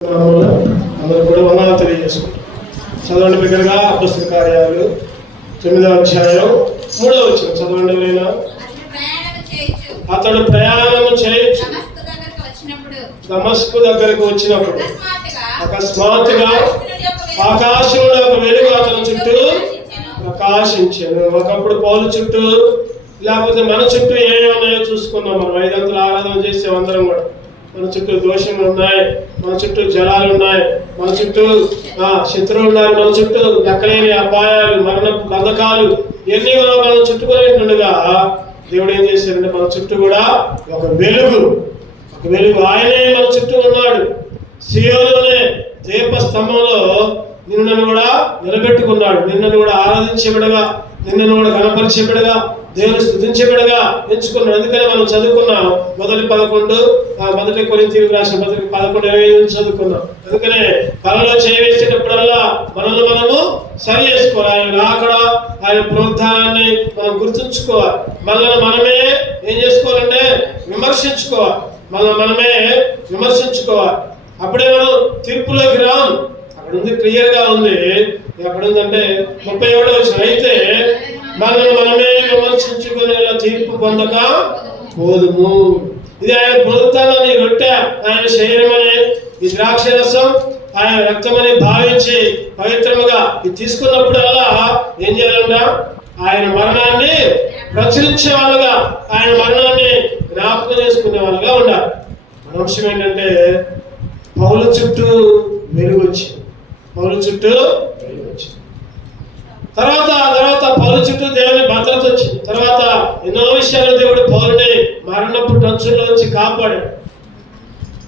అందరూ కూడా వందనాలు తెలియజేసుకుంటాం. చదవండి బిగ్గరగా. అపొస్తలుల కార్యాలు 9వ అధ్యాయం 3వ వచనం చదవండి. నేను అతడు ప్రయాణం చేయొచ్చు దమస్కు దగ్గరకు వచ్చినప్పుడు అకస్మాత్తుగా ఆకాశంలో ఒక వెలుగు అతని చుట్టూ ప్రకాశించాను. ఒకప్పుడు పౌలు చుట్టూ లేకపోతే మన చుట్టూ ఏమేమి ఉన్నాయో చూసుకున్నాం. మనం 5 గంటలు ఆరాధన చేసే అందరం కూడా మన చుట్టూ దోషములు ఉన్నాయి, మన చుట్టూ జలాలు ఉన్నాయి, మన చుట్టూ శత్రువులు ఉన్నాయి, మన చుట్టూ లెక్కలేని అపాయాలు, మరణ బంధకాలు ఎన్ని మన చుట్టుకొని ఉండగా దేవుడు ఏం చేశాడంటే మన చుట్టూ కూడా ఒక వెలుగు ఆయనే మన చుట్టూ ఉన్నాడు. సీయోనులోనే దీపస్తంభంలో నిన్నను కూడా నిలబెట్టుకున్నాడు. నిన్నను కూడా ఆరాధించబడగా, నిన్నను కూడా కనపరిచబడగా, దేవుని స్తుతించబడగా ఎంచుకున్నాడు. అందుకని మనం చదువుకున్నాం మొదటి కొరింథీయులకు రాసిన పత్రిక 11:25 చదువుకున్నాం. అందుకనే పనిలో చేయవేసేటప్పుడల్లా మనల్ని మనము సరి చేసుకోవాలి. ఆయన రాకడ, ఆయన పునరుద్ధానాన్ని మనం గుర్తుంచుకోవాలి. మనమే ఏం చేసుకోవాలంటే మనమే విమర్శించుకోవాలి. అప్పుడే మనం తీర్పులోకి రాము. అక్కడ ఉంది, క్లియర్ గా ఉంది. ఎక్కడ ఉందంటే 37వ వచనం, అయితే మనల్ని మనమే విమర్శించుకునేలా తీర్పు పొందక పోదుము. ఇది ఆయన పునరుత్థానాన్ని రొట్టె, ఆయన శరీరమని ఈ ద్రాక్షరసం ఆయన రక్తమని భావించి పవిత్రముగా ఇది తీసుకున్నప్పుడల్లా ఏం చేయాలంట? ఆయన మరణాన్ని ప్రచురించే వాళ్ళుగా, ఆయన మరణాన్ని జ్ఞాపకం చేసుకునే వాళ్ళుగా ఉండాలి. మన అంశం ఏంటంటే పౌలు చుట్టూ వెలుగు వచ్చింది. తర్వాత పౌలు చుట్టూ దేవుని భద్రత వచ్చింది. తర్వాత ఎన్నో విషయాలు దేవుడు పౌలుని మరణపు టంచుల్లోంచి కాపాడాడు.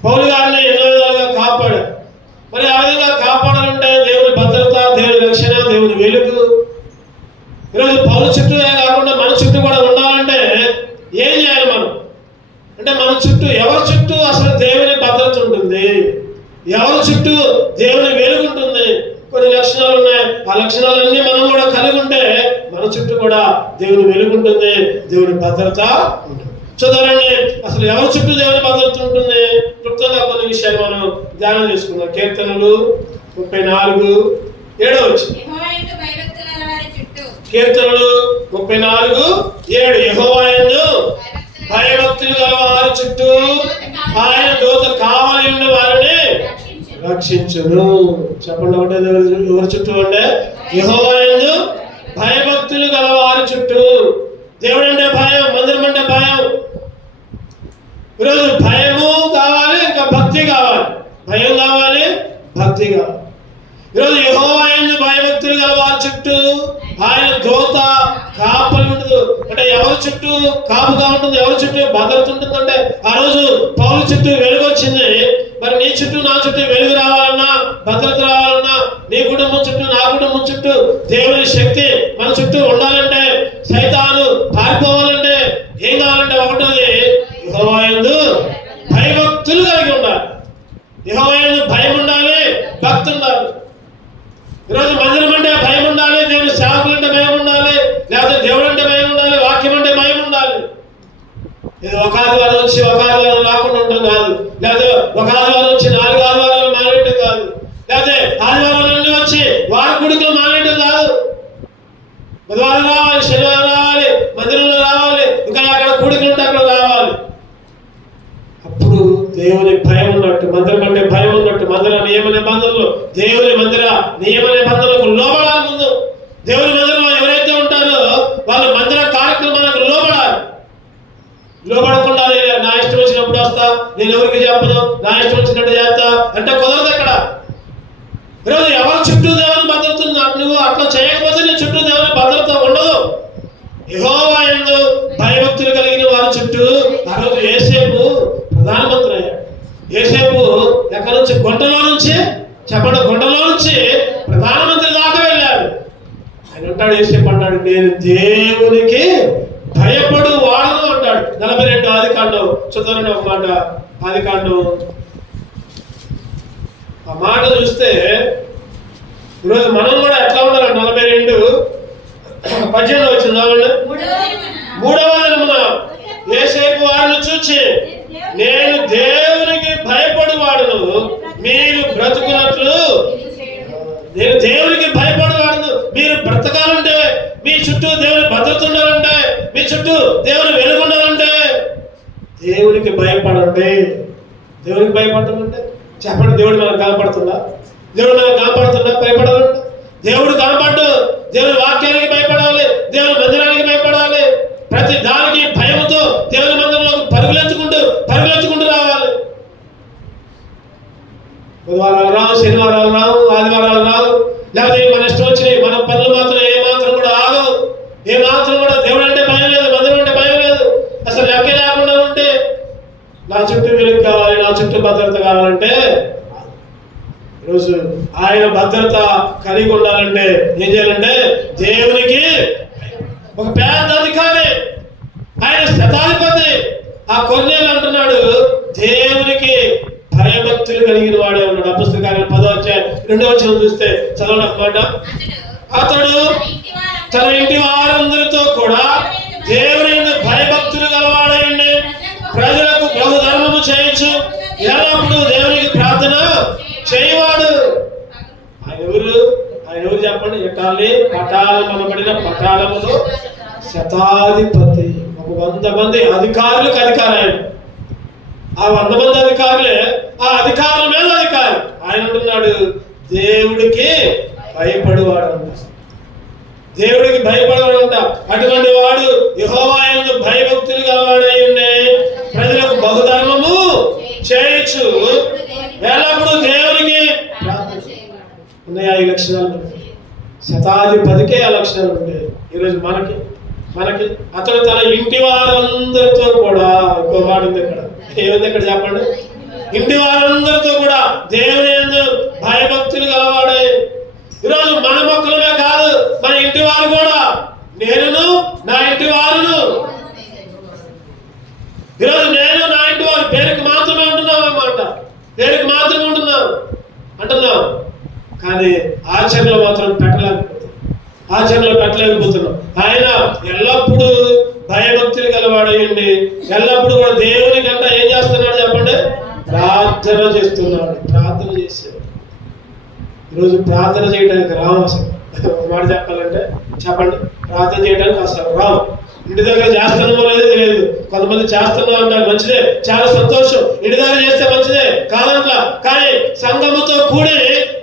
పౌలు గారిని ఎన్నో విధాలుగా కాపాడాడు. మరి ఆ విధంగా కాపాడాలంటే దేవుని భద్రత, దేవుని రక్షణ, దేవుని వెలుగు ఈరోజు పౌలు చుట్టూ కాకుండా మన చుట్టూ కూడా ఉండాలంటే ఏం చేయాలి మనం అంటే, మన చుట్టూ ఎవరి చుట్టూ అసలు దేవుని భద్రత ఉంటుంది, ఎవరి చుట్టూ దేవుని వెలుగు ఉంటుంది. కొన్ని లక్షణాలు ఉన్నాయి, ఆ లక్షణాలన్నీ మనం కూడా కలిగి ఉంటే మన చుట్టూ కూడా దేవుని వెలుగు ఉంటుంది, దేవుని భద్రత ఉంటుంది. చూడండి, అసలు ఎవరి చుట్టూ దేవుని భద్రత ఉంటుంది? క్లుప్తంగా కొన్ని విషయాలు మనం ధ్యానం చేసుకుందాం. కీర్తనలు 34:7 కీర్తనలు 34:7 యెహోవా యందు భయభక్తులు గల వారి చుట్టూ ఆయన దూత కావలి ఉండే వారిని రక్షించును. చెప్పండి, ఒకటే ఎవరి చుట్టూ అంటే యెహోవా యందు భయభక్తులు గల వారి చుట్టూ. దేవుడు అంటే భయం, మందిరం అంటే భయం. ఈరోజు భయము కావాలి, ఇంకా భక్తి కావాలి. భయం కావాలి, భక్తి కావాలి. ఈరోజు యెహోవా యందు భయభక్తులు గల వారి చుట్టూ ఆయన దూత కాపలి ఉండదు. అంటే ఎవరి చుట్టూ కాపుగా ఉంటుంది, ఎవరి చుట్టూ భద్రత ఉంటుందంటే ఆ రోజు పౌలు చుట్టూ వెలుగు వచ్చింది. మరి నీ చుట్టూ నా చుట్టూ వెలుగు రావాలన్నా, భద్రత రావాలన్నా, నీ కుటుంబం చుట్టూ నా కుటుంబం చుట్టూ దేవుని శక్తి మన చుట్టూ ఉండాలంటే, సైతాను పారిపోవాలంటే ఏం కావాలంటే ఒకటోది యెహోవా యందు భయభక్తులు కలిగి ఉండాలి. యెహోవా యందు భయం ఉండాలి, భక్తి ఉండాలి. ఈరోజు మందిరం అంటే భయం ఉండాలి, దేవుని సేవకులు అంటే భయం ఉండాలి, లేకపోతే దేవుడు అంటే భయం ఉండాలి, వాక్యం అంటే భయం ఉండాలి. ఇది ఒక ఆదివారం వచ్చి ఒక ఆదివారం రాకుండా ఉండటం కాదు, లేకపోతే ఒక ఆదివారం వచ్చి 4 ఆదివారాలు మానేయటం కాదు, లేకపోతే ఆదివారాలన్నీ వచ్చి వారి గుడికలు మానేయటం కాదు. బుధవారం రావాలి, శనివారం రావాలి, మందిరంలో రావాలి, ఇంకా అక్కడ కూడికలు ఉంటే అక్కడ రావాలి. అప్పుడు దేవుని భయం ఉన్నట్టు, మందిరం అంటే భయం ఉన్నట్టు. మందిర నియమ నిబంధనలు, దేవుని మందిర నియమ నిబంధనలకు లోబడాలి. ముందు దేవుని మందిరంలో ఎవరైతే ఉంటారో వాళ్ళు మందిర కార్యక్రమాలకు లోబడాలి. లోబడకుండా నా ఇష్టం వచ్చినప్పుడు వస్తా, నేను ఎవరికి చెప్పను, నా ఇష్టం వచ్చినట్టు చేస్తా అంటే కుదరదు. అక్కడ ఈరోజు ఎవరి చుట్టూ దేవుని భద్రత ఉంది, నువ్వు అట్లా చేయకపోతే నీ చుట్టూ దేవుని భద్రత ఉండదు. యెహోవా యందు భయభక్తులు కలిగిన వారి చుట్టూ ఆ రోజు యోసేపు ప్రధానమంత్రి అయ్యాడు. యోసేపు ఎక్కడి నుంచి? గుంటలో నుంచి ప్రధానమంత్రి దాకా వెళ్ళాడు. ఆయన అంటాడు, యోసేపు అంటాడు, నేను దేవునికి భయపడు వాడను అంటాడు. 42 ఆదికాండం చదవండి ఒక మాట. ఆదికాండం ఆ మాట చూస్తే ఈరోజు మనం కూడా ఎట్లా ఉండాలి? 42:18 వచ్చింది చదవండి. 3వ దినమున యోసేపు వారిని చూచి, నేను దేవునికి భయపడు వాడును, మీరు బ్రతుకున్నట్లు నేను దేవునికి భయపడవాడు. మీరు బ్రతకాలంటే, మీ చుట్టూ దేవుని భద్రత ఉండాలంటే, మీ చుట్టూ దేవుని వెలుగు ఉండాలంటే దేవునికి భయపడండి. దేవునికి భయపడాలంటే చెప్పండి, దేవుడు మనకు కనపడుతుందా? దేవుడు మనకు కనపడుతుందా? భయపడాలంటే దేవుడు కనపడ్డు. దేవుని వాక్యానికి భయపడాలి, దేవుని మందిరానికి భయపడాలి. ప్రతి దానికి భయంతో దేవుని మందిరంలోకి పరుగులెత్తుకుంటూ రావాలి. బుధవారాలు రావు, శనివారాలు రావు, ఆదివారాలు రావు, లేకపోతే మన ఇష్టం వచ్చినాయి మన పనులు మాత్రం ఏమాత్రం కూడా ఆగవు. ఏమాత్రం కూడా దేవుడు అంటే భయం లేదు, మందిరం అంటే భయం లేదు. అసలు లెక్క లేకుండా ఉంటే నా చుట్టూ వెలుగు కావాలి, నా చుట్టూ భద్రత కావాలంటే, ఈరోజు ఆయన భద్రత కలిగి ఉండాలంటే ఏం చేయాలంటే దేవునికి ఒక పెద్ద అధికారి, ఆయన శతాధిపతి. ఆ కొర్నేలు అంటున్నాడు దేవునికి భయభక్తులు కలిగిన వాడే ఉన్నాడు. అపొస్తలుల కార్యాలు 10వ అధ్యాయం 2వ వచనం చూస్తే చదవండి అన్నమాట. అతడు తన ఇంటి వారందరితో కూడా దేవుని భయభక్తులు గలవాడైండి ప్రజలకు బహుధర్మము చేయొచ్చు, ఎల్లప్పుడూ దేవునికి ప్రార్థన చేయవాడు. ఆయన ఎవరు చెప్పండి? ఎట్టాలి పటాలం అనబడిన పటాలములో శతాధిపతి. ఒక 100 మంది అధికారులకు అధికారి ఆయన. ఆ 100 మంది అధికారులే ఆ అధికారుల మీద అధికారి. ఆయన అంటున్నాడు దేవుడికి భయపడేవాడంట, దేవుడికి భయపడవాడంట. అటువంటి వాడు యెహోవా యందు భయభక్తులు గలవాడైండే ప్రజలకు బహుధర్మము చేయొచ్చు, ఎల్లప్పుడూ దేవునికి ఉన్నాయా ఈ లక్షణాలు? శతాధిపతికే ఆ లక్షణాలు ఉంటాయి. ఈరోజు మనకి అతడు తన ఇంటి వారందరితో కూడా, ఇంకో వాడు ఉంది ఇక్కడ, ఏముంది ఇక్కడ చెప్పండి? ఇంటి వారందరితో కూడా దేవుని యందు భయభక్తులు గలవాడే. ఈరోజు మన మొక్కలమే కాదు, మన ఇంటి వారు కూడా, నేను నా ఇంటి వారును. ఈరోజు నేను నా ఇంటి వారు పేరుకి మాత్రమే ఉంటున్నాం అన్నమాట, పేరుకి మాత్రమే అంటున్నాం, కానీ ఆచరణలో మాత్రం పెట్టలేకపోతున్నాం. ఆయన ఎల్లప్పుడూ భయభక్తులు గలవాడయ్యండి, ఎల్లప్పుడూ కూడా దేవుని కంట ఏం చేస్తున్నాడు చెప్పండి? ప్రార్థన చేస్తున్నాడు. ప్రార్థన చేసేవాడు. ఈరోజు ప్రార్థన చేయడానికి రాము. అసలు మాట చెప్పాలంటే చెప్పండి, ప్రార్థన చేయడానికి అసలు రాము. ఇంటి దగ్గర చేస్తున్నామో లేదో తెలియదు. కొంతమంది చేస్తున్నాం అంటారు, మంచిదే, చాలా సంతోషం, ఇంటి దగ్గర చేస్తే మంచిదే కాదంట్లా. కానీ సంఘముతో కూడి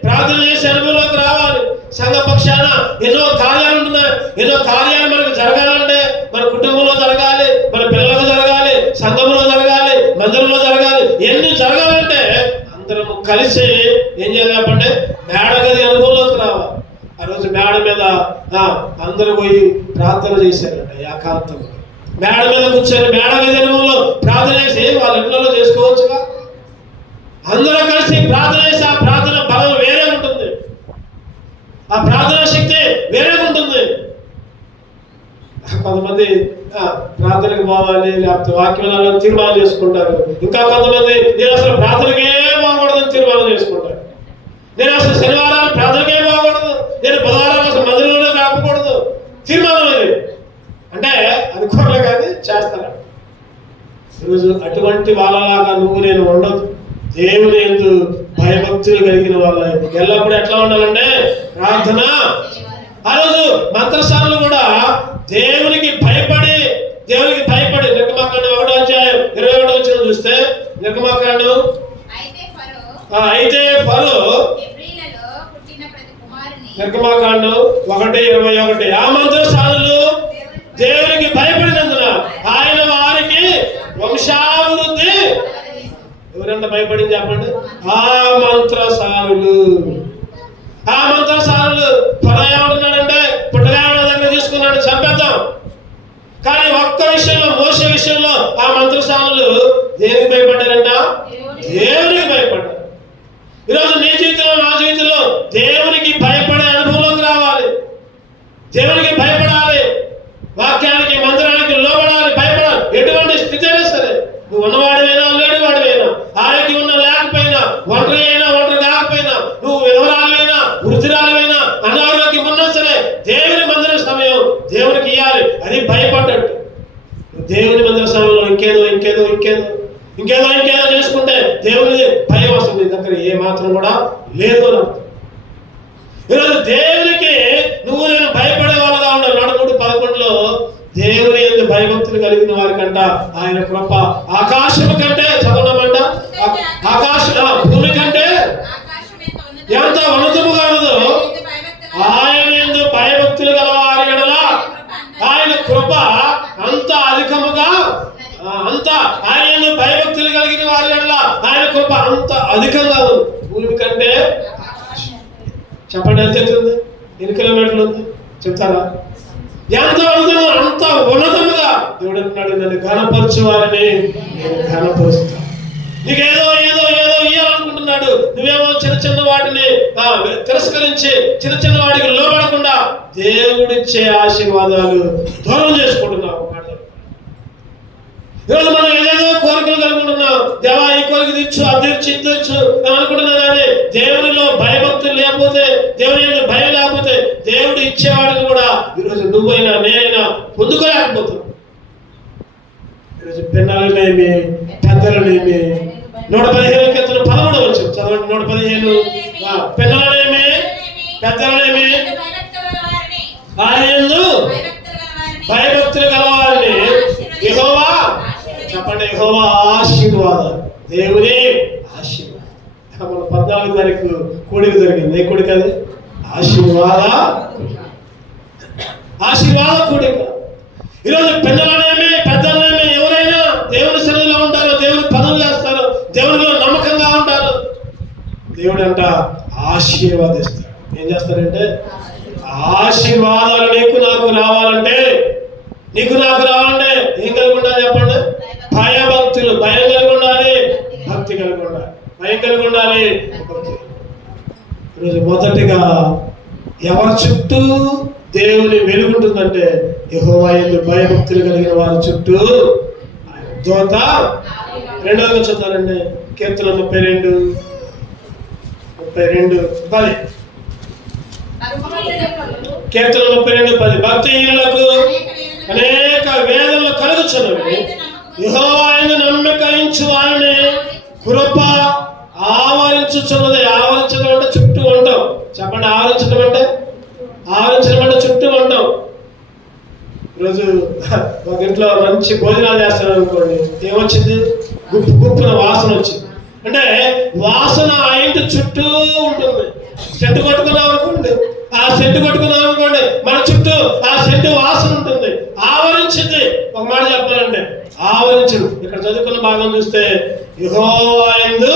ప్రార్థన చేసే అనుభవంలోకి రావాలి. సంఘ పక్షాన ఎన్నో కార్యాలు ఉంటున్నాయి. ఎన్నో కార్యాలు మనకు జరగాలంటే మన కుటుంబంలో జరగాలి, మన పిల్లలకు జరగాలి, సంఘంలో జరగాలి, మందిరంలో జరగాలి. ఎన్ని జరగాలంటే అందరము కలిసి ఏం చేయాలి చెప్పండి? మేడగది అనుభవంలోకి రావాలి. ఆ రోజు మేడ మీద అందరూ పోయి ప్రార్థన చేశారంట. ఏకాంతంగా మేడ మీద కూర్చొని మేడగది అనుభవంలో ప్రార్థన చేసి వాళ్ళ ఇంట్లో చేసుకోవచ్చుగా. అందరూ కలిసి ప్రార్థన చేసి ఆ ప్రార్థన బలం వేరే ఉంటుంది, ఆ ప్రార్థన శక్తి వేరే ఉంటుంది. కొంతమంది ప్రార్థనకు పోవాలి, లేకపోతే వాక్యాలను తీర్మానం చేసుకుంటారు. ఇంకా కొంతమంది నేను అసలు ప్రార్థనకే పోకూడదని తీర్మానం చేసుకుంటారు. నేను అసలు శనివారాలు ప్రార్థనకే పోకూడదు, నేను బుధవారం అసలు మందిరంలోనే రాకూడదు తీర్మానం. అది అంటే అనుకోలే కానీ చేస్తాను. ఈరోజు అటువంటి వాళ్ళలాగా నువ్వు నేను ఉండదు. దేవుని యందు భయభక్తులు కలిగిన వాళ్ళ ఎల్లప్పుడూ ఎట్లా ఉండాలంటే ప్రార్థన. ఆ రోజు మంత్రసానులు కూడా దేవునికి భయపడి నిర్గమాకాండం 1వ అధ్యాయం 21వ వచనం చూస్తే, నిర్గమాకాండం అయితే ఫరో నిర్గమాకాండం 1:21 ఆ మంత్రసానులు దేవునికి భయపడినందున ఆయన వారికి వంశాభివృద్ధి. ఎవరంటే భయపడింది చెప్పండి? ఆ మంత్రసానులు ఫరో ఏమంటున్నాడంటే పుట్టగాడ దగ్గర తీసుకున్నాడు, చంపేద్దాం. కానీ ఒక్క విషయంలో, మోసే విషయంలో ఆ మంత్రసానులు దేనికి భయపడ్డారంట? దేవునికి భయపడ్డారు. ఈరోజు నీ జీవితంలో, నా జీవితంలో దేవునికి భయపడే అనుభవంలోకి రావాలి. దేవునికి భయపడాలి, వాక్యానికి మందిరానికి లోబడాలి, భయపడాలి. ఎటువంటి స్థితి అయినా సరే, నువ్వు ఉన్నవాడివైనా లేనివాడివైనా, ఆరోగ్యం ఉన్నా లేకపోయినా, ఒంటరి అయినా ఒంటరి కాకపోయినా, నువ్వు విధవరాలైనా వృద్ధిరాలైనా, అనారోగ్యం ఉన్నా సరే, దేవుని మందిర సమయం దేవునికి ఇవ్వాలి. అది భయపడ్డట్టు. దేవుని మందిర సమయంలో ఇంకేదో చేసుకుంటే దేవుని భయం వస్తుంది. దగ్గర ఏ మాత్రం కూడా లేదు అని అర్థం. ఈరోజు దేవునికి నువ్వు నేను భయపడే వాళ్ళగా ఉండాలి. 3:11 దేవుని యందు భయభక్తులు కలిగిన వారికంట ఆయన కృప ఆకాశము కంటే చదవమంట భూమి కంటే ఎంత ఉన్నతముగా ఉన్నదో ఆయన యందు భయభక్తులు గల వారి ఎడల ఆయన కృప అంత అధికముగా ఆయన యందు భయభక్తులు కలిగిన వారి ఎడల ఆయన కృప అంత అధికంగా ఉంది. భూమి కంటే చెప్పండి, ఎంత ఉంది? ఎన్ని కిలోమీటర్లు ఉంది చెప్తారా? ఎంత ఉన్నదో అంత ఉన్నతముగా దేవుడు అంటున్నాడు, నన్ను ఘనపరచు వారిని నేను ఘనపరుస్తాను. నీకేదో ఏదో ఏదో ఇయ్యాలనుకుంటున్నాడు, నువ్వేమో చిన్న చిన్న వాటిని తిరస్కరించి చిన్న చిన్న వాటికి లోబడకుండా దేవుడిచ్చే ఆశీర్వాదాలు దూరం చేసుకుంటున్నావు. ఈరోజు మనం ఏదేదో కోరికలు కలుగుతున్నాం, దేవా ఈ కోరిక తెచ్చు అది తెచ్చు అని అనుకుంటున్నా. కానీ దేవునిలో భయభక్తులు లేకపోతే, దేవుని భయం లేకపోతే దేవుడు ఇచ్చేవాడిని కూడా ఈరోజు నువ్వైనా నేనైనా పొందుకోలేకపోతున్నాం. ఈరోజు పిల్లలనేమి పెద్దలనేమి 115 కీర్తన 13 వచ్చింది చదవండి. 115 పిల్లలనేమి పెద్దలనేమి ఆయన యందు భయభక్తులు గలవారిని యెహోవా చెప్పండి, యెహోవా ఆశీర్వాదాలు, దేవుని ఆశీర్వాదం. మన 14వ తారీఖు కూడిక జరిగింది. ఏ కూడిక అది? ఆశీర్వాద కూడిక. ఈరోజు పిల్లలనేమి పెద్దలనేమి ఎవరైనా దేవుని సన్నిధిలో ఉంటారో, దేవుని పనులు చేస్తారో, దేవునిలో నమ్మకంగా ఉంటారు, దేవుడు అంట ఆశీర్వాదిస్తాడు. ఏం చేస్తారంటే ఆశీర్వాదాలు నీకు నాకు రావాలంటే ఏం కలిగి ఉండాలి చెప్పండి? భయభక్తులు. భయం కలిగి ఉండాలి, భక్తి కలిగి ఉండాలి. భయం కలిగి ఉండాలి, భక్తి. ఈరోజు మొదటిగా ఎవరి చుట్టూ దేవుని వెలుగుంటుందంటే యెహోవా యందు భయభక్తులు కలిగిన వారి చుట్టూ దోత. రెండవగా చూద్దారండి, కీర్తన 32:10. కీర్తన 32:10 భక్తిహీనులకు అనేక వేదనలు కలుగుచున్నవి, యెహోవా యందు నమ్మిక ఉంచు వారిని కృప ఆవరించుచున్నది. ఆవరించడం అంటే చుట్టూ ఉంటాం. చెప్పండి, ఆవరించడం అంటే చుట్టూ ఉంటాం. ఈరోజు ఒక ఇంట్లో మంచి భోజనాలు చేస్తారు అనుకోండి, ఏమొచ్చింది? గుప్పున వాసన వచ్చింది. అంటే వాసన ఆ ఇంటి చుట్టూ ఉంటుంది. సెంటు కొట్టుకున్నాం అనుకోండి, మన చుట్టూ ఆ సెంటు వాసన ఉంటుంది, ఆవరించింది. ఒక మాట చెప్పాలంటే ఆవరించు. ఇక్కడ చదువుకున్న భాగం చూస్తే యెహోవా యందు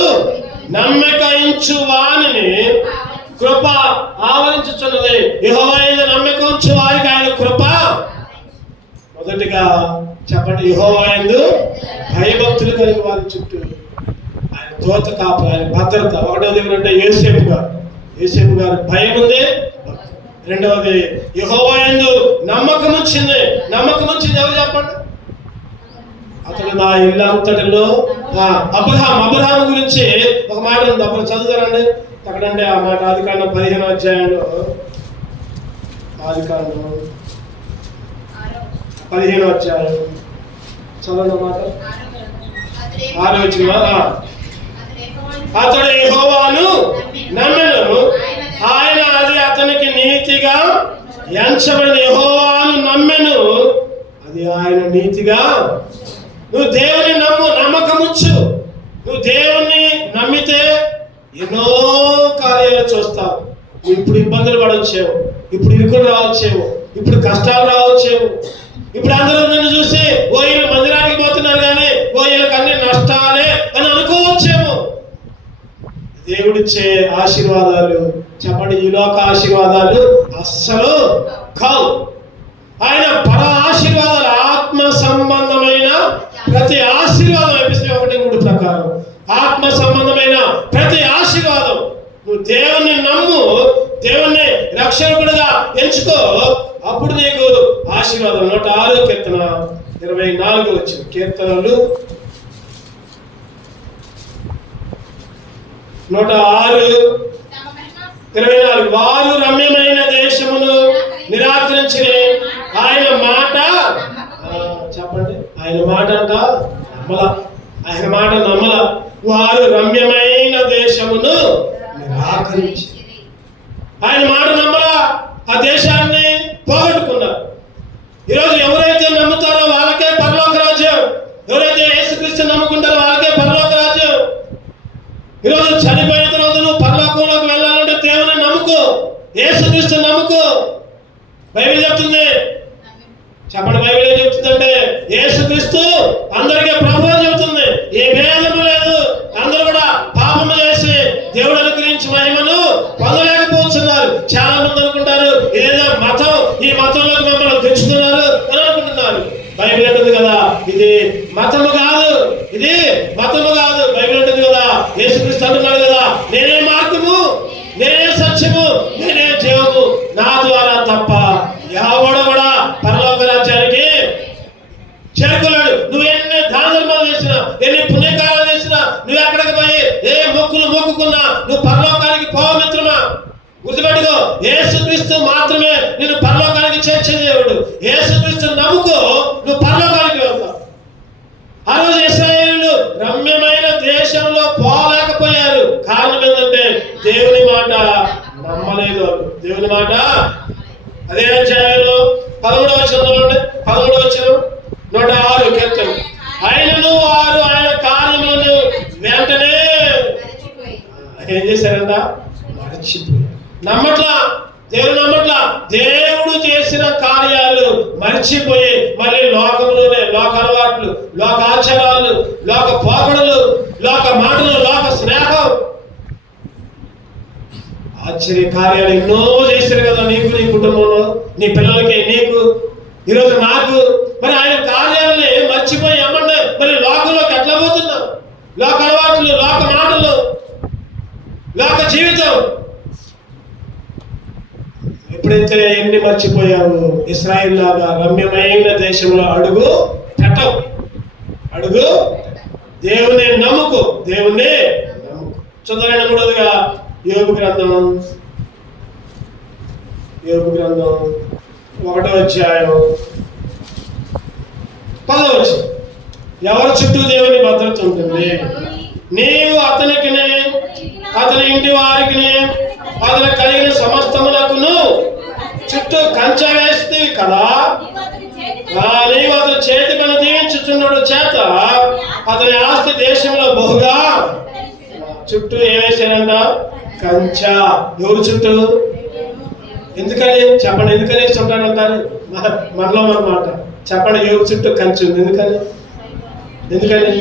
నమ్మిక ఉంచు వానిని కృప ఆవరించుచున్నది. యెహోవా యందు నమ్మిక ఉంచు వారికి ఆయన కృప. మొదటిగా చెప్పండి, యెహోవా యందు భయభక్తులు కలిగి వారి చుట్టూ ఆయన దోత కాపు, ఆయన భద్రత. ఒకటోది ఏమంటే యోసేపు గారు భయం ఉంది. రెండవది యెహోవా యందు నమ్మకం వచ్చింది. ఎవరు చెప్పండి? అతడు నా ఇల్లు అంతటిలో అబ్రహాం గురించి ఒక మాట ఉంది. అప్పుడు చదువుతారండి ఎక్కడంటే ఆ మాట ఆదికాండం 15వ అధ్యాయంలో, ఆదికాండం 15వ అధ్యాయం చదవండి మాట 6వ వచనం. అతడు యెహోవాను నమ్మెను, ఆయన అది అతనికి నీతిగా ఎంచబడిన. యెహోవాను నమ్మెను, అది ఆయన నీతిగా. నువ్వు దేవుని నమ్మకముచ్చు. నువ్వు దేవుణ్ణి నమ్మితే ఎన్నో కార్యాలు చూస్తావు. ఇప్పుడు ఇబ్బందులు పడవచ్చేమో, ఇప్పుడు ఇరుకులు రావచ్చేమో, ఇప్పుడు కష్టాలు రావచ్చేమో. ఇప్పుడు అందరూ నిన్ను చూసి వీళ్ళు మందిరానికి పోతున్నారు కానీ వీళ్ళకి అన్ని నష్టాలే అని అనుకోవచ్చేమో. దేవుడిచ్చే ఆశీర్వాదాలు చెప్పండి, ఈ లోక ఆశీర్వాదాలు అస్సలు కావు. ఆయన పర ఆశీర్వాదాలు, ఆత్మ సంబంధమైన ప్రతి ఆశీర్వాదం. ఎపిసోడ్ 1:3 ప్రకారం ఆత్మ సంబంధమైన ప్రతి ఆశీర్వాదం. నువ్వు దేవుణ్ణి నమ్ము, దేవుణ్ణి రక్షకుడిగా ఎంచుకో, అప్పుడు నీకు ఆశీర్వాదం. 106 కీర్తన 24 వచ్చింది. కీర్తనలు 106:24 వారు రమ్యమైన దేశమును నిరాకరించి ఆయన మాట చెప్పండి, ఆయన మాట అంట నమ్మల. వారు రమ్యమైన దేశము నిరాకరించి ఆయన మాట నమ్మలా, ఆ దేశాన్ని పోగొట్టుకున్నారు. ఈరోజు ఎవరైతే నమ్ముతారో వాళ్ళకే పరలోక రాజ్యం, ఎవరైతే యేసుక్రీస్తు నమ్ముకుంటారో వాళ్ళకే పరలోక రాజ్యం. ఈరోజు చనిపోయిన తర్వాత నువ్వు పరలోకంలోకి వెళ్ళాలంటే దేవుని నమ్ముకో, యేసుక్రీస్తు నమ్ముకో. బైబిల్ చెప్తుంది, చెప్పండి బైబిల్ ఏం చెప్తుందంటే యేసుక్రీస్తు అందరికీ ప్రభు అని చెప్తుంది. ఏ భేదము లేదు, అందరూ కూడా పాపము చేసి దేవుడు అనుగ్రహించి మహిమను పొందలేకపోతున్నారు. చాలా మంది అనుకుంటారు ఇదేదో మతం, ఈ మతంలోకి మమ్మల్ని తెచ్చుతున్నారు అని అనుకుంటున్నారు. బైబిల్ అంటుంది కదా ఇది మతము కాదు, ఇది మతము కాదు. బైబిల్ అంటుంది కదా, యేసుక్రీస్తు అంటున్నాడు కదా, నేనే మార్గము, నేనే సత్యము, నేనే జీవము, నా ద్వారా తప్ప ఎవడు కూడా పరలోక రాజ్యానికి చేరుకోలేడు. నువ్వు ఎన్ని దాన ధర్మాలు చేసినా, ఎన్ని పుణ్యకారాలు చేసినా, నువ్వు ఎక్కడికి పోయి ఏ మొక్కులు మొక్కుకున్నా నువ్వు పరలోకానికి పోవు మిత్రమా. గుర్తుపెట్టుకో, యేసుక్రీస్తు మాత్రమే నిన్ను పరలోకానికి చేర్చే దేవుడు. యేసుక్రీస్తు నమ్ముకో, నువ్వు పరలోకానికి వెళ్తావు. ఆ రోజు ఇశ్రాయేలీయులు రమ్యమైన దేశంలో పోలేకపోయారు. కారణం ఏంటంటే దేవుని మాట నమ్మలేదు. దేవుని మాట అదే అధ్యాయంలో 11వ వచనంలో 11వ వచనం 106 కీర్తన, ఆయనను వారు ఆయన కార్యములను వెంటనే ఏం చేశారంట, మర్చిపోయారు. నమ్మట్లా, దేవుడు నమ్మట్లా. దేవుడు చేసిన కార్యాలు మర్చిపోయి మళ్ళీ లోకంలోనే లోక అలవాట్లు, లోక ఆచారాలు, లోక పోకడలు, లోక మాటలు, లోక స్నేహం, ఆశ్చర్య కార్యాలు ఎన్నో చేశారు కదా నీకు, నీ కుటుంబంలో, నీ పిల్లలకి, నీకు, ఈరోజు నాకు. మరి ఆయన కార్యాలని మర్చిపోయి ఏమంటే మరి లోకంలోకి ఎట్లా పోతున్నాం? లోక అలవాట్లు, లోక మాటలు, లోక జీవితం. ఎప్పుడైతే ఎన్ని మర్చిపోయావు, ఇశ్రాయేలు లాగా రమ్యమైన దేశంలో అడుగు పెట్టవు. అడుగు దేవుని నమ్ముకో, దేవుణ్ణి నమ్ముకో. చదవని మూడోదిగా యోబు గ్రంథం 1వ అధ్యాయం 10వ వచనం, ఎవరి చుట్టూ దేవుని భద్రత ఉంటుంది? నీవు అతనికిని అతని ఇంటి వారికి అతని కలిగిన సమస్తమునకును చుట్టూ కంచె వేస్తేవి కదా. నీవు అతని చేతి పని దీవించుచున్నాడు చేత అతని ఆస్తి దేశంలో బహుగా. చుట్టూ ఏమేశారంట? కంచె. ఎవరు చుట్టూ? ఎందుకని చెప్పండి, ఎందుకని చుట్టానంటారు? మనలో మన మాట చెప్పండి, ఎవరు చుట్టూ కంచె ఉంది? ఎందుకని? ఎందుకని?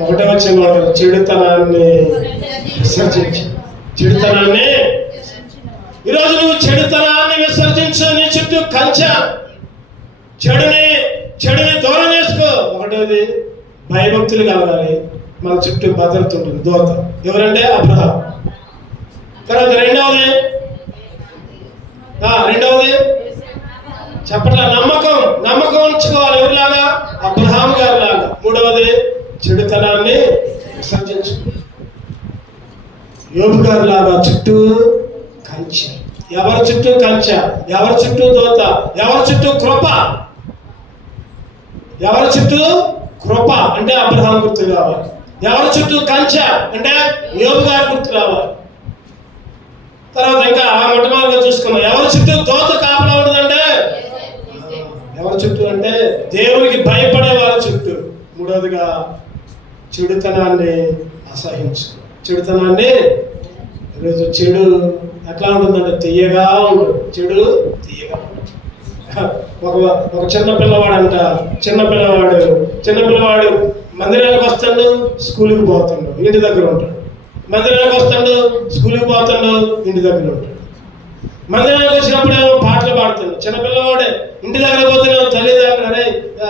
1వ వచనంలో చెడుతనాన్ని విసర్జించు, చెడుతనాన్ని. ఈరోజు నువ్వు చెడుతనాన్ని విసర్జించు, నీ చుట్టూ కంచె. చెడుని దూరం చేసుకో. 1వది భయభక్తులు కలగాలి, మన చుట్టూ భద్రత ఉంటుంది, దూత. ఎవరంటే అబ్రహాం. తర్వాత రెండవది చెప్పట్లా, నమ్మకం ఉంచుకోవాలి. ఎవరిలాగా? అబ్రహాం గారి లాగా. 3వది చెడుతనాన్ని విసర్జించు. యోబు గారి లాగా చుట్టూ కంచె. ఎవరి చుట్టూ కంచె? ఎవరి చుట్టూ దోత? ఎవరి చుట్టూ కృప? ఎవరి చుట్టూ కృప అంటే అబ్రహాం గుర్తు రావాలి. ఎవరి చుట్టూ కంచె అంటే యోబు గారి గుర్తు రావాలి. తర్వాత ఇంకా మొట్టమొదటిగా చూసుకున్నాం, ఎవరి చుట్టూ దోత కాపలా ఉంటుందంటే ఎవరి చుట్టూ అంటే దేవునికి భయపడే వారి చుట్టూ. 3వదిగా చెడుతనాన్ని అసహించు. చెడుతనాన్ని, ఈరోజు చెడు ఎట్లా ఉంటుందంటే తీయగా ఉంటుంది. చెడు తీయగా ఉంటుంది. ఒక చిన్నపిల్లవాడు మందిరానికి వస్తాడు, స్కూల్కి పోతాడు, ఇంటి దగ్గర ఉంటాడు. మందిరానికి వస్తాడు, స్కూల్కి పోతాడు, ఇంటి దగ్గర ఉంటాడు. మందిరానికి వచ్చినప్పుడు ఏమో పాటలు పాడుతాడు. చిన్నపిల్లవాడే ఇంటి దగ్గర పోతే తల్లిదండ్రులు, అరే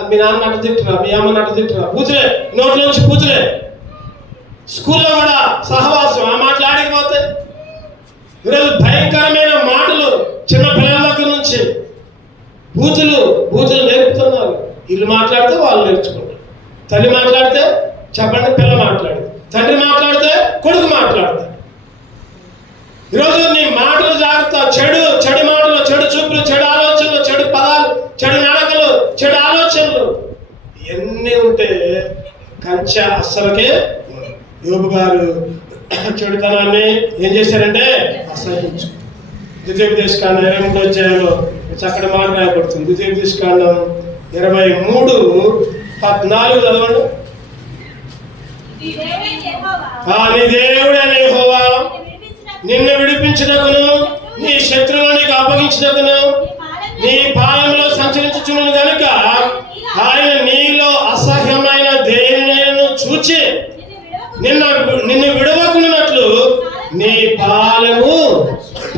మీ నాన్న అట్ట తింటురా, మీ అమ్మ అట్ట తింటురా, పూతులే, నోట్ల నుంచి పూతులే. స్కూల్లో కూడా సహవాసం, ఆ మాటలు ఆడిపోతాయి. ఈరోజు భయంకరమైన మాటలు చిన్న పిల్లల దగ్గర నుంచి బూతులు నేర్పుతున్నారు. వీళ్ళు మాట్లాడితే వాళ్ళు నేర్చుకుంటారు. తల్లి మాట్లాడితే చెప్పండి పిల్ల మాట్లాడు, తండ్రి మాట్లాడితే కొడుకు మాట్లాడతాడు. ఈరోజు నీ మాటలు జాగ్రత్త. చెడు మాటలు, చెడు చూపులు, చెడు ఆలోచనలు, చెడు పదాలు, చెడు నడకలు, చెడు ఆలోచనలు ఇవన్నీ ఉంటే కంచె అస్సలకే. యోబు గారు చెడుతనాన్ని ఏం చేశారంటే అసహించు. ద్వితీయోపదేశకాండం 23వ అధ్యాయంలో చక్కటి మాట రాయబడుతుంది. ద్వితీయోపదేశకాండం 23:14 చదవండి. నీ దేవుడైన యెహోవా నిన్ను విడిపించుటకును నీ శత్రువులను నీకు అప్పగించుటకును నీ పాలనలో సంచరించుచున్నను గనుక ఆయన నీలో అసహ్యమైన దేనినైనా చూచి నిన్ను విడవకున్నట్లు నీ పాలము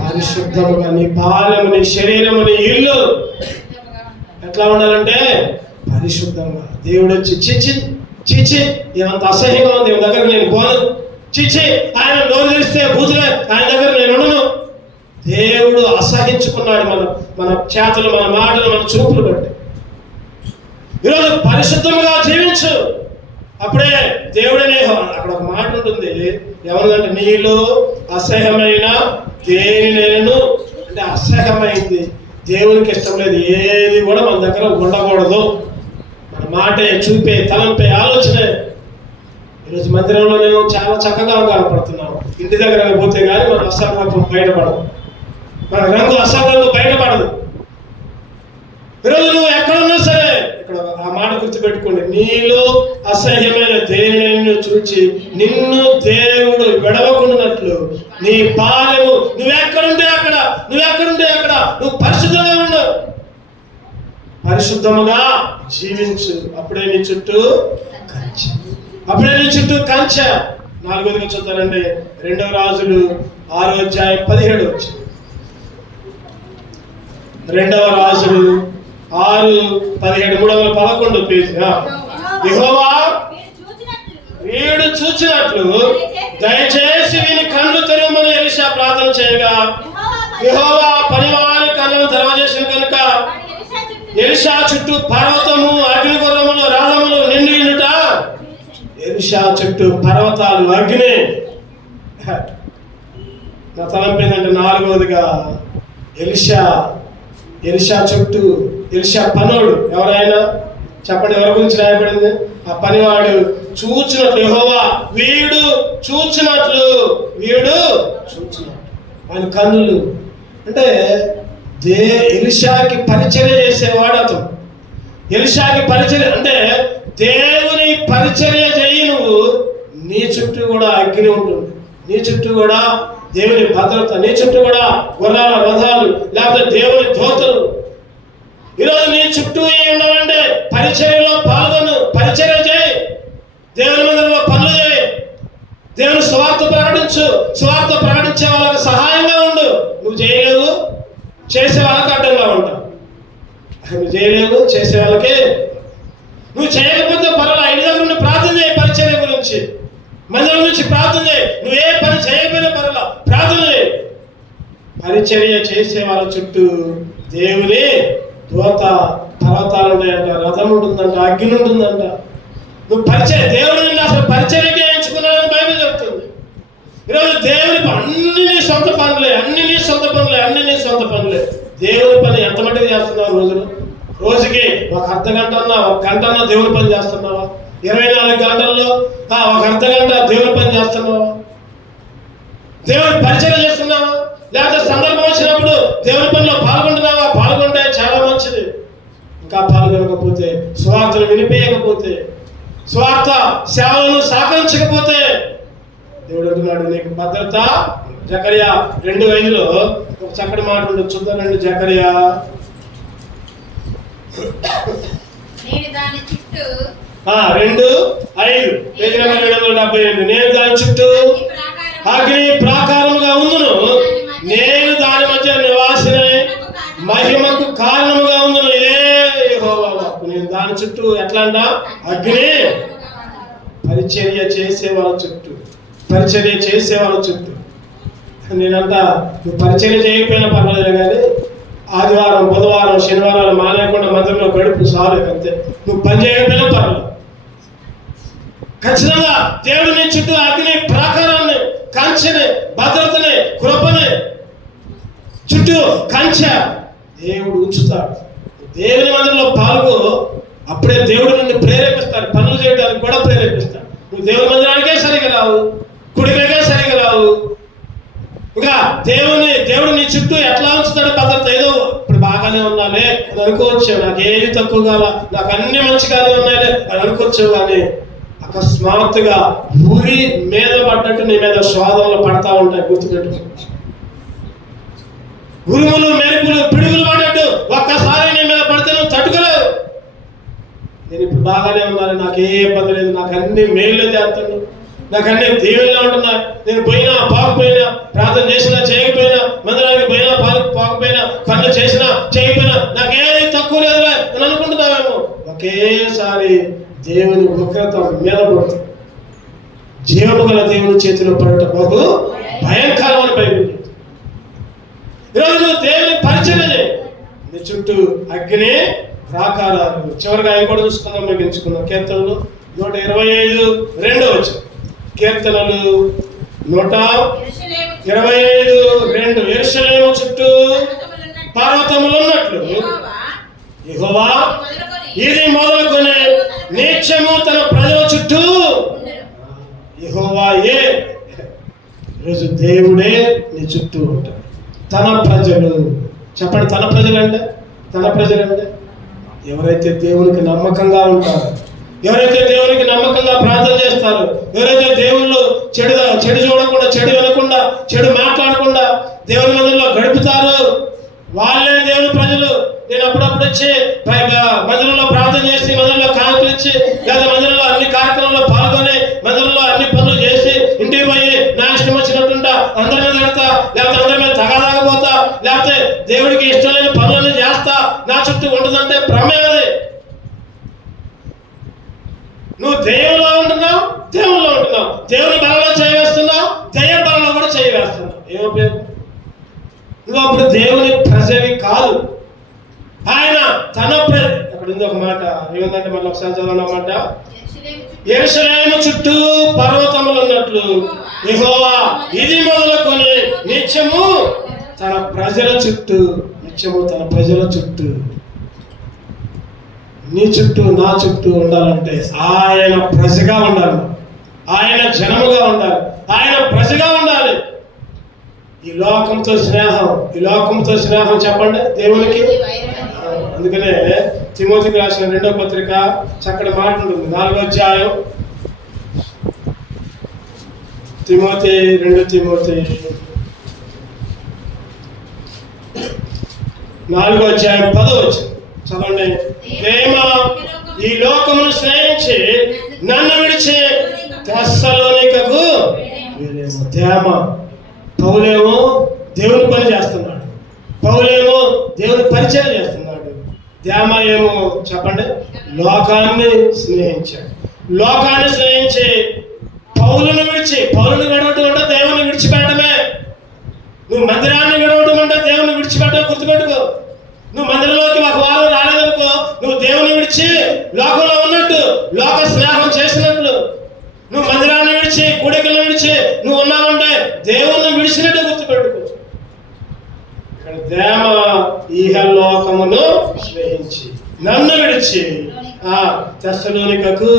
పరిశుద్ధముగా, నీ పాలము, నీ శరీరము, నీ ఇల్లు ఎట్లా ఉండాలంటే పరిశుద్ధంగా. దేవుడు వచ్చి చిచి ఏమంత అసహ్యంగా ఉంది దేవుని దగ్గర నేను పోను, చిచి ఆయన నోరు తెరిస్తే బూతులే ఆయన దగ్గర నేను ఉండను. దేవుడు అసహించుకున్నాడు మన చేతలు, మన మాటలు, మన చూపులు బట్టి. ఈరోజు పరిశుద్ధంగా జీవించు, అప్పుడే దేవుడనే. అక్కడ ఒక మాట ఉంటుంది, ఎవరిదంటే నీలో అసహ్యమైన దేనినైనా, అంటే అసహ్యమైంది దేవునికి ఇష్టం లేదు ఏది కూడా మన దగ్గర ఉండకూడదు. మన మాటే, చూపే, తలంపే, ఆలోచనే. ఈరోజు మందిరంలో నేను చాలా చక్కగా కనపడుతున్నాను, ఇంటి దగ్గర పోతే కానీ మన అసహ్యం బయటపడదు, మన రంగు అసహ్యం బయటపడదు. ఈరోజు నువ్వు ఎక్కడున్నా సరే ఇక్కడ ఆ మాట గుర్తుపెట్టుకోండి, నీలో అసహ్యమైన దేనినైనా చూచి నిన్ను దేవుడు విడవకున్నట్లు నీ పాలెము, నువ్వెక్కడుంటే అక్కడ నువ్వు పరిశుద్ధంగా ఉండు, పరిశుద్ధముగా జీవించు. అప్పుడే నీ చుట్టూ కంచె. 4వదిగా చూద్దారండి, 2వ రాజులు 6వ అధ్యాయం 17 వచ్చింది. 2వ రాజులు 6:17, 311 పేజీ. యెహోవా వీడు చూచినట్లు దయచేసి వీని కళ్ళు తెరవమని ఎలీషా ప్రార్థన చేయగా యెహోవా పనివారి కళ్ళను తెరవజేసిన కనుక ఎలీషా చుట్టూ పర్వతము, అగ్నిగుర్రములు, రథములు నిండియుట. ఎలీషా చుట్టూ పర్వతాలు, అగ్ని. నా తలంపు ఏంటంటే 4వదిగా ఎలీషా చుట్టూ, ఎలీషా పనోడు ఎవరైనా చెప్పండి, ఎవరి గురించి రాయబడింది? ఆ పనివాడు చూచినట్లు, యెహోవా వీడు చూచినట్లు ఆయన కన్నులు. అంటే ఎలీషాకి పరిచర్య చేసేవాడు అతను. ఎలీషాకి పరిచర్య అంటే దేవుని పరిచర్య చేయి నువ్వు, నీ చుట్టూ కూడా అగ్ని ఉంటుంది, నీ చుట్టూ కూడా దేవుని భద్రత, నీ చుట్టూ కూడా గుర్రాల రథాలు, లేకపోతే దేవుని దూతలు. ఈరోజు నీ చుట్టూ ఉండాలంటే పరిచర్యలో పాల్గొను, పరిచర్య చేయి, దేవుని మందిరంలో పనులు చేయి, దేవుని స్వార్థ ప్రకటించు, స్వార్థ ప్రకటించే వాళ్ళకి సహాయంగా ఉండు. నువ్వు చేయలేవు, చేసే వాళ్ళకి అడ్డంగా ఉంటావు. నువ్వు చేయలేవు, చేసే వాళ్ళకి. నువ్వు చేయకపోతే పర్వాలేదు, ఇంటి దగ్గర నుండి ప్రార్థన చేయి, పరిచర్య గురించి మందిరం నుంచి ప్రార్థన చేయి. నువ్వు ఏ పని చేయకపోయినా పర్వాలేదు, ప్రార్థన చేయి. పరిచర్య చేసే వాళ్ళ చుట్టూ దేవుని దూత, పర్వతాలు ఉన్నాయంట, రథం ఉంటుందంట, అగ్ని ఉంటుందంట. నువ్వు పరిచర్య, దేవుడు నిన్ను అసలు పరిచర్యకే ఎంచుకున్నాడని బైబిల్ చెప్తుంది. ఈరోజు దేవుని అన్ని నీ సొంత పనులే. దేవుని పని ఎంత మట్టికి చేస్తున్నావు? రోజుకి ఒక అర్ధ గంట అన్నా, ఒక గంట అన్నా దేవుని పని చేస్తున్నావా? 24 గంటల్లో ఒక అర్ధ గంట దేవుని పని చేస్తున్నావా? దేవుని పరిచయం చేస్తున్నావా? లేకపోతే సందర్భం వచ్చినప్పుడు దేవుని పనిలో పాల్గొంటున్నావా? పాల్గొంటే చాలా మంచిది. ఇంకా పాల్గొనకపోతే, స్వార్థను వినిపించకపోతే, స్వార్థ సేవలను సహకరించకపోతే దేవుడు అంటున్నాడు నీకు భద్రత. జకర్యా 2:5 ఒక చక్కటి మాట ఉంటుంది, చూద్దానండి. జకర్యా 2:5 పేజీ నెంబర్ 778. నేను దాని చుట్టూ అగ్ని ప్రాకారముగా ఉందును, నేను దాని మధ్య నివాసినై మహిమకు కారణముగా ఉందును. ఇదే యెహోవా వాక్కు. నేను దాని చుట్టూ ఎట్లా అంట? అగ్ని. పరిచర్య చేసే వాళ్ళ చుట్టూ. నేనంతా నువ్వు పరిచర్య చేయకపోయినా పర్వాలేదు, కానీ ఆదివారం, బుధవారం, శనివారాలు మానేయకుండా మందిరంలో గడుపు సాలు, అంతే. నువ్వు పని చేయకపోయినా పర్వాలేదు. ఖచ్చితంగా దేవుడు నీ చుట్టూ అగ్ని ప్రాకారాన్ని, కంచెని, భద్రతని, కృపని చుట్టూ కంచె దేవుడు ఉంచుతాడు. దేవుని మందిరంలో పాల్గొ, అప్పుడే దేవుడు నిన్ను ప్రేరేపిస్తాడు, పనులు చేయడానికి కూడా ప్రేరేపిస్తాడు. నువ్వు దేవుని మందిరానికే సరిగా రావు, కుడికలకే సరిగా రావు. ఇంకా దేవుడు నీ చుట్టూ ఎట్లా ఉంచుతాడు భద్రత? ఏదో ఇప్పుడు బాగానే ఉన్నాలే అని అనుకోవచ్చు, నాకు ఏది తక్కువ కాల, నాకు అన్ని మంచిగానే ఉన్నాయలే అని అనుకోవచ్చు. కానీ అకస్మాత్తుగా ఊరి మీద పడ్డట్టు నీ మీద శోధనలు పడతా ఉంటాయి. గుర్తుపెట్టు, ఉరుములు మెరుపులు పిడుగులు పడ్డట్టు ఒక్కసారి నీ మీద పడితే నువ్వు తట్టుకోలేవు. నేను ఇప్పుడు బాగానే ఉన్నాను, నాకు ఏ ఇబ్బంది లేదు, నాకు అన్ని మేలు చేస్తాను, నాకు అన్ని దీవెనలా ఉంటున్నా, నేను పోయినా పోకపోయినా, ప్రార్థన చేసినా చేయకపోయినా, మందిరానికి పోయినా పోకపోయినా, పనులు చేసినా చేయకపోయినా నాకేది తక్కువ లేదురా అని అనుకుంటున్నావేమో. ఒకేసారి దేవుని ఉగ్రత మీద పడుతుంది. జీవము గల దేవుని చేతిలో పడటం బహు భయంకరమని బైబిల్. ఈరోజు నువ్వు దేవుని పరిచయం చేయి. నీ చుట్టూ అగ్ని ప్రాకారాలు. చివరిగా అవి కూడా చూసుకుందాం, ముగించుకుందాం. కీర్తనలు 125:2 కీర్తనలు 125:2 యెరూషలేము చుట్టూ పర్వతములు ఉన్నట్లు యెహోవా ఇది మొదలుకొని నిత్యము తన ప్రజల చుట్టూ. యెహోవాయే, ఈరోజు దేవుడే నీ చుట్టూ ఉంటాడు. తన ప్రజలు చెప్పండి, తన ప్రజలంటే ఎవరైతే దేవునికి నమ్మకంగా ఉంటారో, ఎవరైతే దేవునికి నమ్మకంగా ప్రార్థన చేస్తారో, ఎవరైతే దేవుళ్ళు చెడు చూడకుండా, చెడు వినకుండా, చెడు మాట్లాడకుండా దేవుని మందిరంలో గడుపుతారో వాళ్ళే దేవుని ప్రజలు. నేను అప్పుడప్పుడు వచ్చి మందిరంలో ప్రార్థన చేసి, మందిరంలో కానుకలు ఇచ్చి, లేదా మందిరంలో అన్ని కార్యక్రమాల్లో పాల్గొని, మందిరంలో అన్ని పనులు చేసి, ఇంటికి పోయి నా ఇష్టం వచ్చినట్టుంటా, అందరి మీద పెడతా, లేకపోతే అందరి మీద తగాదాకపోతా, లేకపోతే దేవుడికి ఇష్టం లేని పనులన్నీ చేస్తా, నా చుట్టూ ఉండదంటే భ్రమే అది. నువ్వు దేవుల్లో ఉంటున్నావు, దేవుని బలంలో చేయవేస్తున్నావు, దెయ్యం బలంలో కూడా చేయవేస్తున్నావు. ఏం ఉపయోగం? నువ్వు అప్పుడు దేవుని ప్రజవి కాదు. ఆయన తన అక్కడ ఉంది ఒక మాట, ఏముందంటే మళ్ళీ ఒకసారి చదవడం మాట. యెరూషలేము చుట్టూ పర్వతములు ఉన్నట్లు యెహోవా ఇది మొదలుకొని నిత్యము తన ప్రజల చుట్టూ. నీ చుట్టూ నా చుట్టూ ఉండాలంటే ఆయన ప్రజగా ఉండాలి, ఆయన జనముగా ఉండాలి, ఆయన ప్రజగా ఉండాలి. ఈ లోకంతో స్నేహం చెప్పండి దేవునికి. అందుకనే తిమోతికి రాసిన 2వ పత్రిక చక్కటి మాట ఉంటుంది. 4వ అధ్యాయం తిమోతి 4వ అధ్యాయం 10వ చదవండి. ప్రేమ ఈ లోకమును స్నేహించి నన్ను విడిచి తెస్సలోనికకు వెళ్ళేమో. తేమ పౌలేమో దేవుని పని చేస్తున్నాడు, పౌలేమో దేవుని పరిచయం చేస్తున్నాడు. ధ్యామ ఏమో చెప్పండి, లోకాన్ని స్నేహించాడు. లోకాన్ని స్నేహించి పౌలును గడవటం అంటే దేవుని విడిచిపెట్టడమే. నువ్వు మందిరాన్ని గడవటం అంటే దేవుని విడిచిపెట్టడం గుర్తుపెట్టుకో. నువ్వు మందిరంలోకి ఒక వారం రాలేదనుకో, నువ్వు దేవుని విడిచి లోకంలో ఉన్నట్టు, లోక స్నేహం చేసినట్లు. నువ్వు మందిరాన్ని విడిచి, కూడికలను విడిచి నువ్వు ఉన్నావంటే దేవుణ్ణి విడిచినట్టే గుర్తుపెట్టుకో. ఇక్కడ దేమ ఈహలోకమును స్నేహించి నన్ను విడిచి తెస్సలోనికకు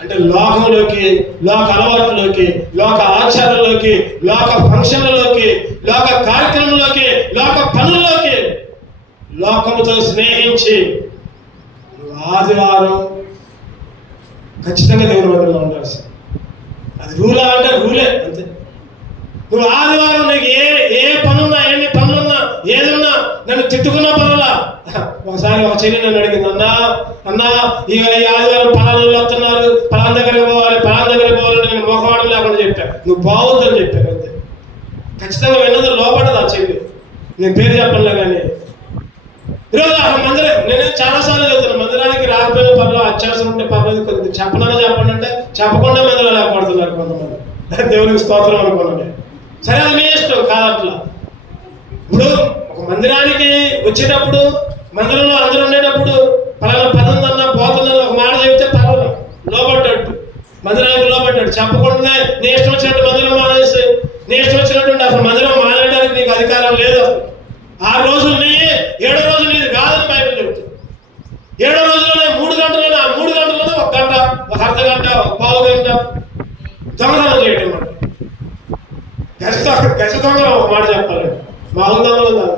అంటే లోకంలోకి, లోక అలవాట్లోకి, లోక ఆచారంలోకి, లోక ఫంక్షన్లలోకి, లోక కార్యక్రమంలోకి, లోక పనుల్లోకి, లోకముతో స్నేహించి ఆదివారం ఖచ్చితంగా దేవుని మందిరంలో ఉండాల్సి. అది రూలా అంటే రూలే అంతే. నువ్వు ఆదివారం నీకు ఏ పనున్నా, ఎన్ని పనులున్నా, ఏదన్నా, నన్ను తిట్టుకున్న పనులా. ఒకసారి ఒక చెల్లి నన్ను అడిగింది, అన్నా ఈ ఆదివారం పలానా వస్తున్నారు, పలానా దగ్గరికి పోవాలి, నేను మొహమాటం లేకుండా చెప్పాను. నువ్వు బాగుందని చెప్పాను అంతే. ఖచ్చితంగా విన్నది లోపడదు ఆ చెల్లి, నేను పేరు చెప్పనులే. కానీ ఈరోజు ఆ మందిరం నేను చాలాసార్లు చెప్తున్నాను, మందిరానికి రాకపోయిన పనులు అత్యావసరం ఉంటే పర్లేదు, కొద్దిగా చెప్పండి అంటే చెప్పకుండా మందిరం లేకపోతున్నారు కొంతమంది. దేవునికి స్తోత్రం అనుకున్నాను. సరే, అది మీ ఇష్టం కాదట్లా. ఇప్పుడు ఒక మందిరానికి వచ్చేటప్పుడు, మందిరంలో అందరూ ఉండేటప్పుడు పలానా పని ఉందన్నా పోతుందని ఒక మాట చెప్తే పర్వాలేదు, లోపడ్డట్టు మందిరానికి లోపడ్డాడు. చెప్పకుండానే నీ ఇష్టం వచ్చినట్టు మందిరం మానేసి, నీ ఇష్టం వచ్చినట్టు అసలు మందిరం మానేయడానికి నీకు అధికారం లేదు. 6 రోజులు నీ, 7వ రోజు నీది కాదని బైబిల్ చెబుతుంది. 7వ రోజులోనే 3 గంటలోనే, ఆ 3 గంటల్లోనే 1 గంట, 1 అర్ధ గంట, 1 పావు గంట దొంగతనం చేయటం అంటే గజ దొంగలు ఒక మాట చెప్పాలండి, మామూలు దొంగలు కాదు.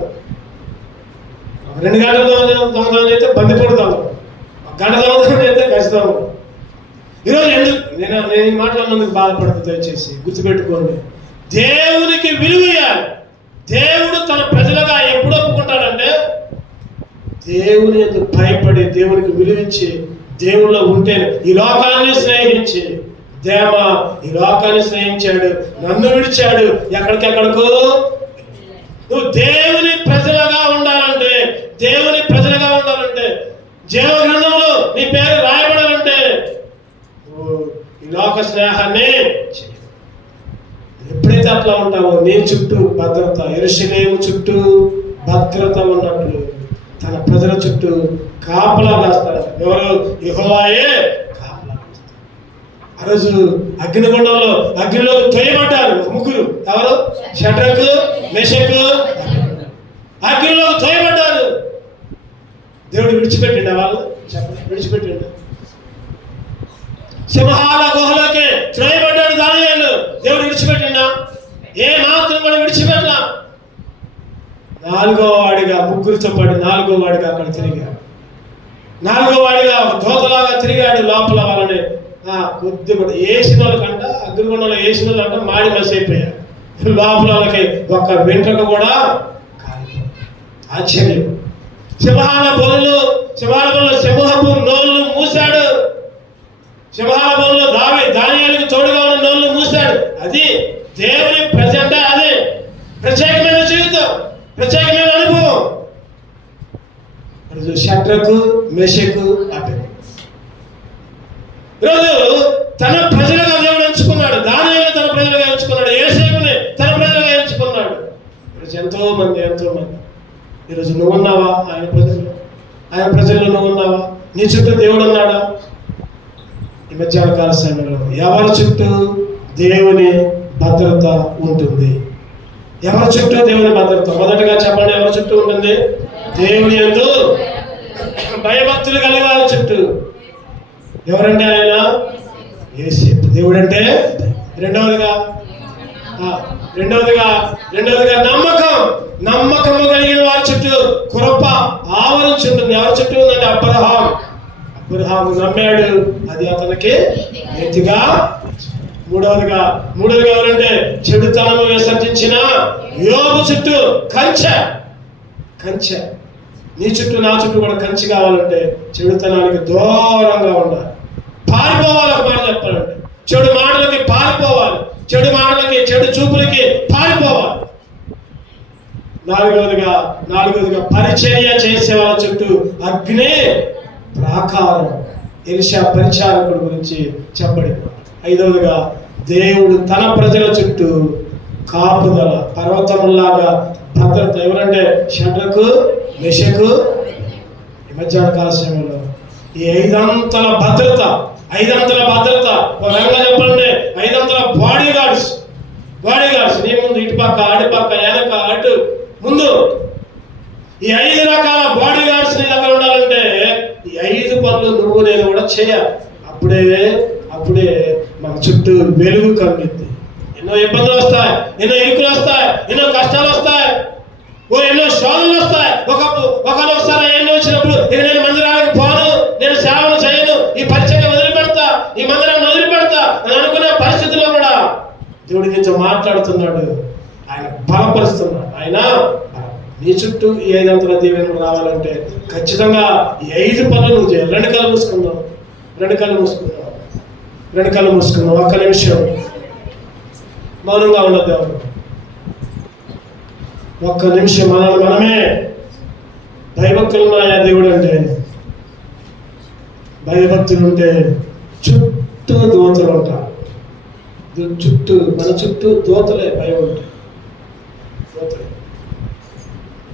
2 గంటల దొంగతనం చేస్తే బందిపోటు దొంగలు, గంట దొంగతనం చేస్తే గజ దొంగలు. ఈరోజు ఎందుకు నేను ఈ మాట్లాడినందుకు బాధపడుతుంది, దయచేసి గుర్తుపెట్టుకోండి. దేవునికి విలువ ఇవ్వాలి. దేవుడు తన ప్రజలుగా ఎప్పుడు ఒప్పుకుంటాడంటే దేవుని ఎందుకు భయపడి దేవునికి విలువించి దేవుల్లో ఉంటే. ఈ లోకాన్ని స్నేహించి దేవ ఈ లోకాన్ని స్నేహించాడు, నన్ను విడిచాడు, ఎక్కడికెక్కడికో. నువ్వు దేవుని ప్రజలుగా ఉండాలంటే, దేవుని ప్రజలుగా ఉండాలంటే, జీవ గ్రంథంలో నీ పేరు రాయబడాలంటే ఈ లోక స్నేహాన్ని ఎప్పుడైతే అట్లా ఉంటావో నీ చుట్టూ భద్రత, యెరూషలేము చుట్టూ భద్రత ఉన్నట్లు తన ప్రజల చుట్టూ కాపలా కాస్తాడు. ఎవరు? యెహోవాయే కాపలా కాస్తాడు. ఆ రోజు అగ్నిలో తొయ్యబడ్డారు 3. ఎవరు? షడ్రకు, మెషకు, అగ్నిలో తొయ్యబడ్డారు. దేవుడు విడిచిపెట్టిండా వాళ్ళు? విడిచిపెట్టిండు. సింహాల గుహలోకి త్రోయబడ్డాడు దానియేలు. దేవుడు విడిచిపెట్టిండా? ఏ మాత్రం కూడా విడిచిపెట్టలా. 4వ వాడిగా 3తో పాటు 4వ వాడిగా అక్కడ తిరిగాడు. 4వ వాడిగా దోతలాగా తిరిగాడు. లోపల వాళ్ళని కొద్దిగా వేసిన వాళ్ళకంట, అగ్నిగుండంలో వేసిన వాళ్ళంట మాడి మసైపోయారు. లోపల వాళ్ళకి ఒక్క వెంట్రుక కూడా కాలిపోయింది. ఆశ్చర్యం. సింహాల బోన్లో సింహపు నోళ్ళు మూశాడు. సింహాల బోన్లో దానియేలుకు తోడుగా ఉన్న నోళ్ళు మూశాడు. అది దేవుని ప్రజెంట్. అది ప్రత్యేకమైన జీవితం, ప్రత్యేకమైన అనుభవం. షడ్రకు, మెషకు, అబెద్నెగో ఈరోజు తన ప్రజలుగా దేవుడు ఎంచుకున్నాడు. దానియేలు తన ప్రజలుగా ఎంచుకున్నాడు. యోసేపుని తన ప్రజలుగా ఎంచుకున్నాడు. ఈరోజు ఎంతో మంది ఈరోజు నువ్వు ఉన్నావా? ఆయన ప్రజల్లో నువ్వు ఉన్నావా? నీ చుట్టూ దేవుడు ఉన్నాడా? ఈ మధ్యాహ్న కాల సమయంలో ఎవరి చుట్టూ దేవుని భద్రత ఉంటుంది? ఎవరి చుట్టూ దేవుని భద్రత? మొదటగా చెప్పండి, ఎవరి చుట్టూ ఉంటుంది? దేవుని యందు భయభక్తులు కలిగిన వారి చుట్టూ. ఎవరంటే ఆయన? యేసేపు. దేవుడు అంటే. రెండవదిగా నమ్మకము కలిగిన వారి చుట్టూ కృప ఆవరించి ఉంటుంది. ఎవరి చుట్టూ ఉందంటే అబ్రహాము నమ్మాడు, అది అతనికి నీతిగా. మూడవదిగా ఎవరంటే చెడుతనము విసర్జించిన యోబు చుట్టూ కంచె. నీ చుట్టూ నా చుట్టూ కూడా కంచి కావాలంటే చెడుతనానికి దూరంగా ఉండాలి. పారిపోవాలి. ఒక మాట చెప్పాలంటే చెడు మాటలకి పారిపోవాలి. చెడు మాటలకి, చెడు చూపులకి పారిపోవాలి. నాలుగవదిగా పరిచర్య చేసే వాళ్ళ చుట్టూ అగ్ని ప్రాకారం. ఎలీషా పరిచారకుడు గురించి చెప్పబడింది. 5వదిగా దేవుడు తన ప్రజల చుట్టూ కాపుదల, పర్వతములాగా భద్రత. ఎవరంటే షడ్రకు, మెషకు. ఈ మధ్యాహ్న కాల సమయంలో ఈ 5 అంతల భద్రత. ఒక రంగా చెప్పండి, 5 అంతల బాడీ గార్డ్స్. నీ ముందు, ఇటుపక్క, అటుపక్క, వెనక, అటు, ముందు. ఈ 5 రకాల బాడీ గార్డ్స్ నీ దగ్గర ఉండాలంటే ఈ 5 పనులు నువ్వు నేను కూడా చేయాలి. అప్పుడే మన చుట్టూ వెలుగు కమ్మింది. ఎన్నో ఇబ్బందులు వస్తాయి, ఎన్నో ఇరుకులు వస్తాయి, ఎన్నో కష్టాలు వస్తాయి, ఎన్నో శోధనలు వస్తాయి. ఒకసారి ఎన్నో వచ్చినప్పుడు ఇక నేను మందిరానికి పోను, నేను సేవను చేయను, ఈ పరిచయం వదిలిపెడతా, ఈ మందిరాన్ని వదిలిపెడతా అని అనుకునే పరిస్థితుల్లో కూడా దేవుడి నుంచి మాట్లాడుతున్నాడు. ఆయన బలపరుస్తున్నాడు. ఆయన నీ చుట్టూ ఈ 5 అంతల దీవెనలు రావాలంటే ఖచ్చితంగా ఈ 5 పనులు నువ్వు చేయాలి. 2 కళ్ళు మూసుకుందాం. ఒక్క నిమిషం మౌనంగా ఉండదు. ఒక్క నిమిషం మనమే భయభక్తులు ఉన్నాయా? దేవుడు అంటే భయభక్తులు ఉంటే చుట్టూ దూతలు ఉంటారు. మన చుట్టూ దూతలే భయం ఉంటాయి.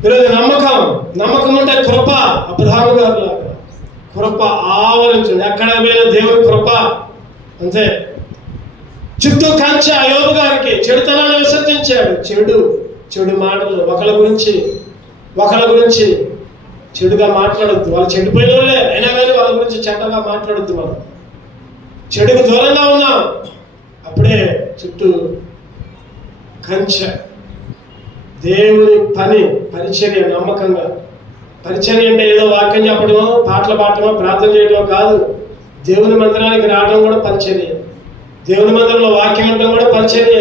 ఈరోజు నమ్మకం ఉంటే కృప. అబ్రహాము గారు లాగా కృప ఆవరించింది. ఎక్కడ పోయిన దేవుని కృప అంతే. చుట్టూ కంచె. యోబు గారికి చెడుతనాన్ని విసర్జించాడు. చెడు మాటలు ఒకళ్ళ గురించి చెడుగా మాట్లాడొద్దు. వాళ్ళు చెడిపోయిన వాళ్ళే అయినా కానీ వాళ్ళ గురించి చెడ్డగా మాట్లాడొద్దు. మనం చెడుకు దూరంగా ఉన్నాం. అప్పుడే చుట్టూ కంచె. దేవుని పని, పరిచర్య నమ్మకంగా. పరిచర్య అంటే ఏదో వాక్యం చెప్పడమో, పాటలు పాడటమో, ప్రార్థన చేయడమో కాదు. దేవుని మందిరానికి రావడం కూడా పరిచర్య. దేవుని మందిరంలో వాక్యం ఉండడం కూడా పరిచర్య.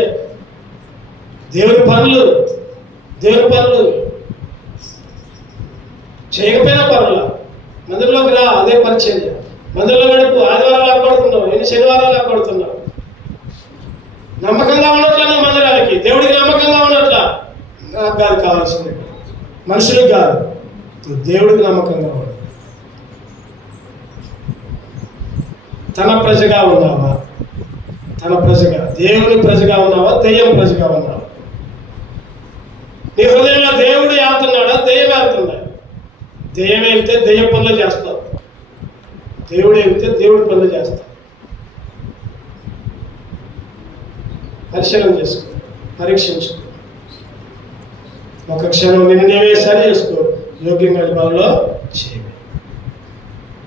దేవుని పనులు చేయకపోయినా పనుల మందిరంలోకి రా, అదే పరిచర్య. మందిరంలో గడుపు. ఆదివారాలు అక్కడుతున్నావు, ఎన్ని శనివారాలు అక్కడుతున్నావు. నమ్మకంగా ఉన్నట్లా నువ్వు మందిరానికి, దేవుడికి నమ్మకంగా ఉన్నట్లా. నాకు కాదు కావాల్సింది, మనుషులకు కాదు, దేవుడికి నమ్మకంగా ఉన్నాడు. తన ప్రజగా ఉన్నావా? తన ప్రజగా, దేవుని ప్రజగా ఉన్నావా? దెయ్యం ప్రజగా ఉన్నావా? నీ హృదయంలో దేవుడు ఏళ్తున్నాడా? దెయ్యం ఏళ్తున్నాడు. దెయ్యం వెళ్తే దెయ్యం పనులు చేస్తావు, దేవుడు వెళ్తే దేవుడి పనులు చేస్తావు. పరిశీలన చేసుకో, పరీక్షించుకో. ఒక క్షణం నిన్నే సరి చేసుకో, యోగ్యంగా పనిలో చేయ.